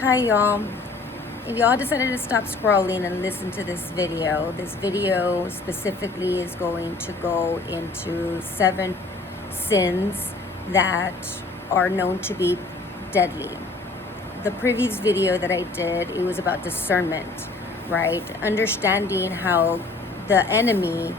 Hi y'all. If y'all decided to stop scrolling and listen to this video specifically is going to go into 7 sins that are known to be deadly. The previous video that I did, it was about discernment, right? Understanding how the enemy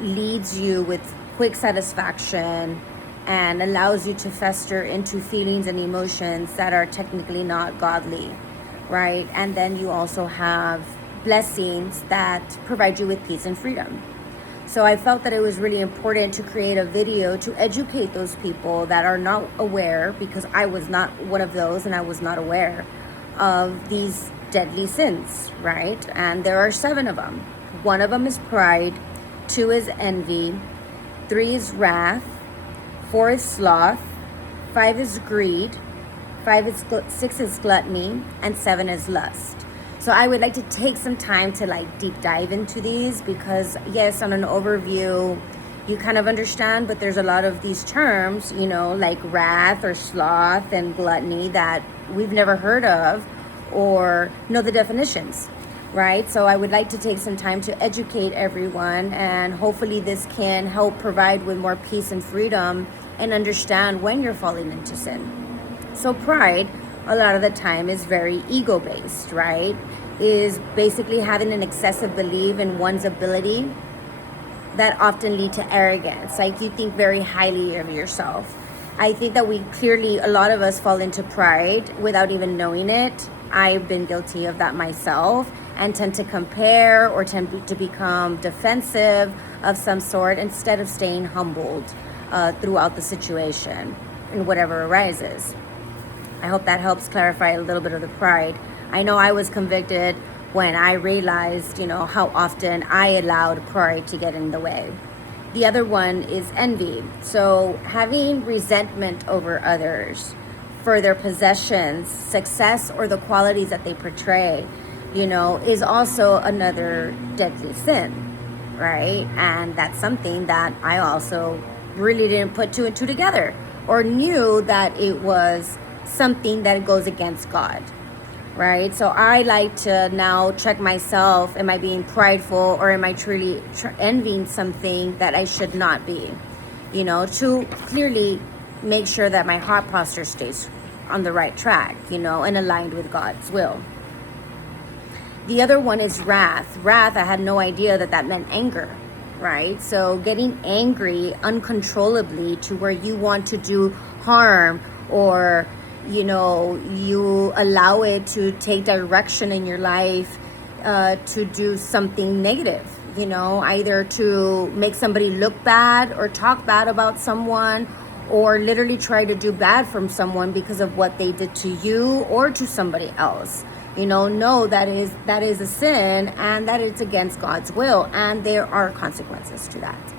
leads you with quick satisfaction and allows you to fester into feelings and emotions that are technically not godly, right? And then you also have blessings that provide you with peace and freedom. So I felt that it was really important to create a video to educate those people that are not aware, because I was not one of those and I was not aware of these deadly sins, right? And there are 7 of them. 1 of them is pride, 2 is envy, 3 is wrath, 4 is sloth, 5 is greed, 6 is gluttony, and 7 is lust. So I would like to take some time to deep dive into these, because yes, on an overview, you kind of understand, but there's a lot of these terms, like wrath or sloth and gluttony that we've never heard of or know the definitions, right? So I would like to take some time to educate everyone, and hopefully this can help provide with more peace and freedom and understand when you're falling into sin. So pride, a lot of the time, is very ego-based, right? Is basically having an excessive belief in one's ability that often lead to arrogance. Like, you think very highly of yourself. I think that a lot of us fall into pride without even knowing it. I've been guilty of that myself, and tend to compare or tend to become defensive of some sort instead of staying humbled throughout the situation and whatever arises. I hope that helps clarify a little bit of the pride. I know I was convicted when I realized, how often I allowed pride to get in the way. The other one is envy. So having resentment over others for their possessions, success, or the qualities that they portray, is also another deadly sin, right? And that's something that I also really didn't put 2 and 2 together, or knew that it was something that goes against God, right? So I like to now check myself. Am I being prideful, or am I truly envying something that I should not be? To clearly make sure that my heart posture stays on the right track, and aligned with God's will. The other one is wrath. Wrath, I had no idea that meant anger, right? So getting angry uncontrollably to where you want to do harm, or you allow it to take direction in your life to do something negative, either to make somebody look bad or talk bad about someone, or literally try to do bad from someone because of what they did to you or to somebody else. No, that is a sin, and that it's against God's will, and there are consequences to that.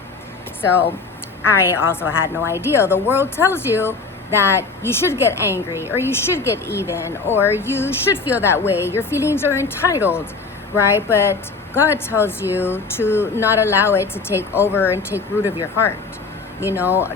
So I also had no idea. The world tells you that you should get angry, or you should get even, or you should feel that way. Your feelings are entitled, right? But God tells you to not allow it to take over and take root of your heart.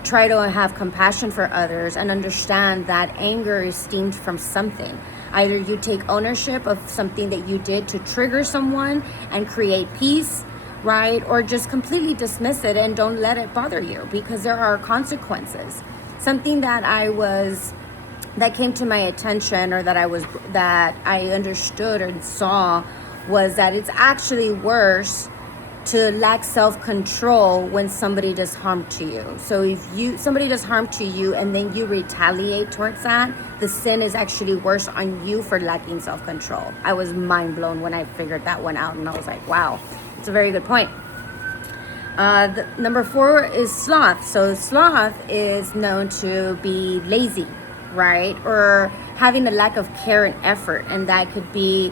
Try to have compassion for others and understand that anger is stemmed from something. Either you take ownership of something that you did to trigger someone and create peace, right? Or just completely dismiss it and don't let it bother you, because there are consequences. Something that came to my attention, or that I understood and saw, was that it's actually worse to lack self-control when somebody does harm to you. So if somebody does harm to you and then you retaliate towards that, the sin is actually worse on you for lacking self-control. I was mind blown when I figured that one out, and I was like, wow, it's a very good point. Number 4 is sloth. So sloth is known to be lazy, right? Or having a lack of care and effort, and that could be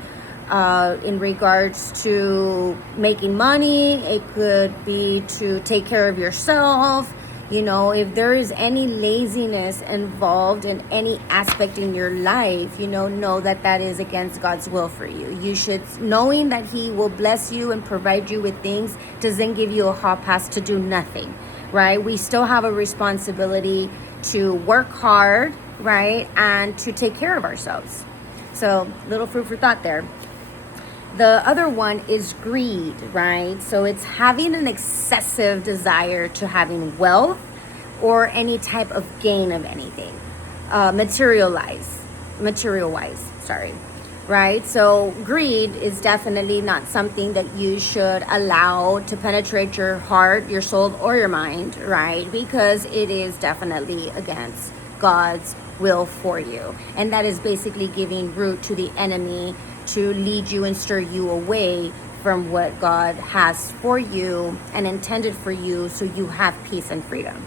in regards to making money. It could be to take care of yourself. If there is any laziness involved in any aspect in your life, know that is against God's will for you. You should, knowing that He will bless you and provide you with things, doesn't give you a hall pass to do nothing, right? We still have a responsibility to work hard, right? And to take care of ourselves. So, little food for thought there. The other one is greed, right? So it's having an excessive desire to having wealth or any type of gain of anything, material wise, sorry, right? So greed is definitely not something that you should allow to penetrate your heart, your soul, or your mind, right? Because it is definitely against God's will for you. And that is basically giving root to the enemy to lead you and stir you away from what God has for you and intended for you, so you have peace and freedom.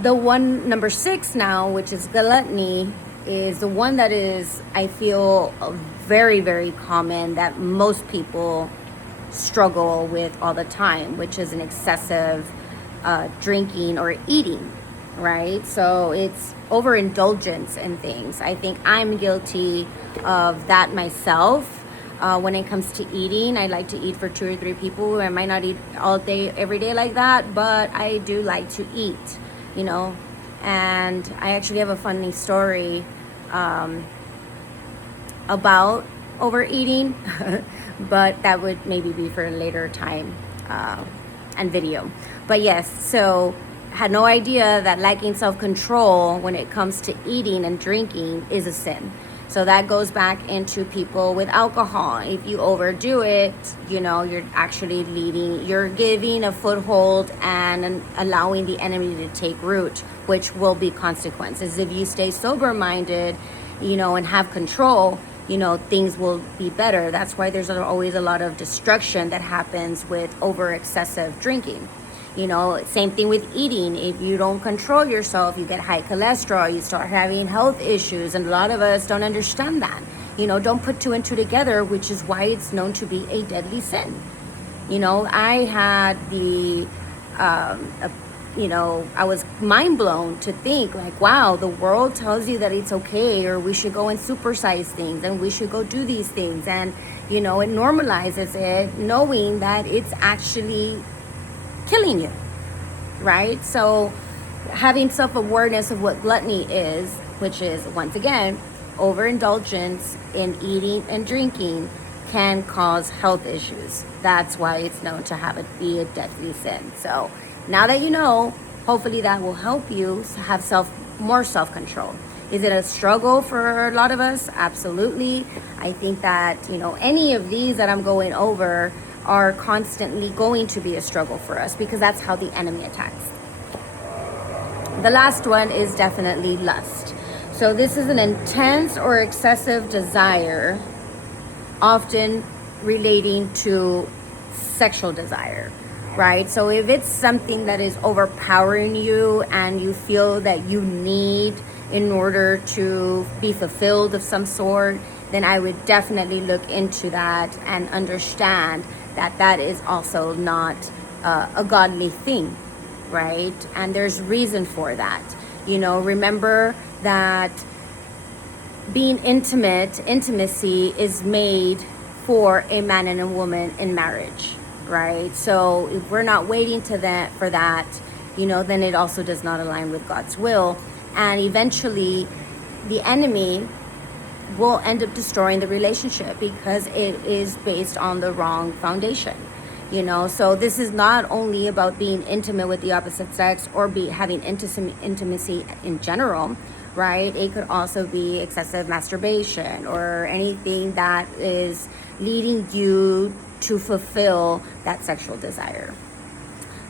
The one, number 6 now, which is gluttony, is the one that is, I feel, very, very common, that most people struggle with all the time, which is an excessive drinking or eating, right? So it's overindulgence in things. I think I'm guilty of that myself. When it comes to eating, I like to eat for 2 or 3 people. I might not eat all day, every day like that, but I do like to eat, you know. And I actually have a funny story about overeating, but that would maybe be for a later time and video. But yes, so had no idea that lacking self-control when it comes to eating and drinking is a sin. So that goes back into people with alcohol. If you overdo it, you know, you're actually you're giving a foothold and allowing the enemy to take root, which will be consequences. If you stay sober-minded, you know, and have control, you know, things will be better. That's why there's always a lot of destruction that happens with excessive drinking. You know, same thing with eating. If you don't control yourself, you get high cholesterol, you start having health issues, and a lot of us don't understand that. You know, don't put 2 and 2 together, which is why it's known to be a deadly sin. You know, I had I was mind blown to think like, wow, the world tells you that it's okay, or we should go and supersize things, and we should go do these things. And, you know, it normalizes it, knowing that it's actually killing you, right? So having self-awareness of what gluttony is, which is, once again, overindulgence in eating and drinking, can cause health issues. That's why it's known to be a deadly sin. So now that you know, hopefully that will help you have more self-control. Is it a struggle for a lot of us? Absolutely. I think that, you know, any of these that I'm going over are constantly going to be a struggle for us, because that's how the enemy attacks. The last one is definitely lust. So this is an intense or excessive desire, often relating to sexual desire, right? So if it's something that is overpowering you and you feel that you need in order to be fulfilled of some sort, then I would definitely look into that and understand that that is also not a godly thing, right? And there's reason for that. You know, remember that being intimacy is made for a man and a woman in marriage, right? So if we're not waiting for that, you know, then it also does not align with God's will. And eventually the enemy will end up destroying the relationship, because it is based on the wrong foundation, you know. So this is not only about being intimate with the opposite sex or having intimacy in general, right? It could also be excessive masturbation or anything that is leading you to fulfill that sexual desire.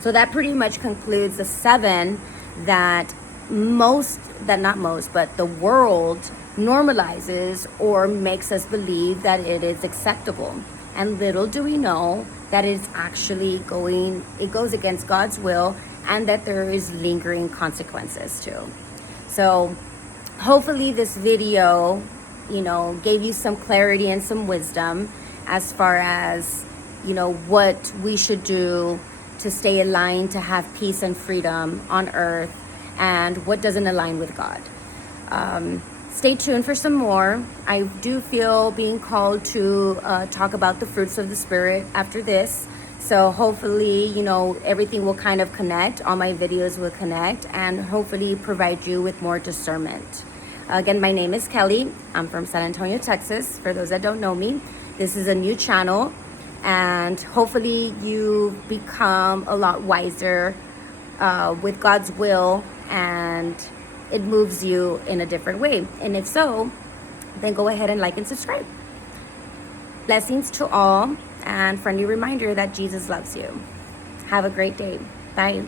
So that pretty much concludes the 7 that but the world normalizes or makes us believe that it is acceptable. And little do we know that it's actually it goes against God's will, and that there is lingering consequences too. So hopefully this video, you know, gave you some clarity and some wisdom as far as, you know, what we should do to stay aligned, to have peace and freedom on earth, and what doesn't align with God. Stay tuned for some more. I do feel being called to talk about the fruits of the Spirit after this. So hopefully, everything will kind of connect. All my videos will connect and hopefully provide you with more discernment. Again, my name is Kelly. I'm from San Antonio, Texas. For those that don't know me, this is a new channel, and hopefully you become a lot wiser with God's will, and it moves you in a different way. And if so, then go ahead and like and subscribe. Blessings to all, and friendly reminder that Jesus loves you. Have a great day. Bye.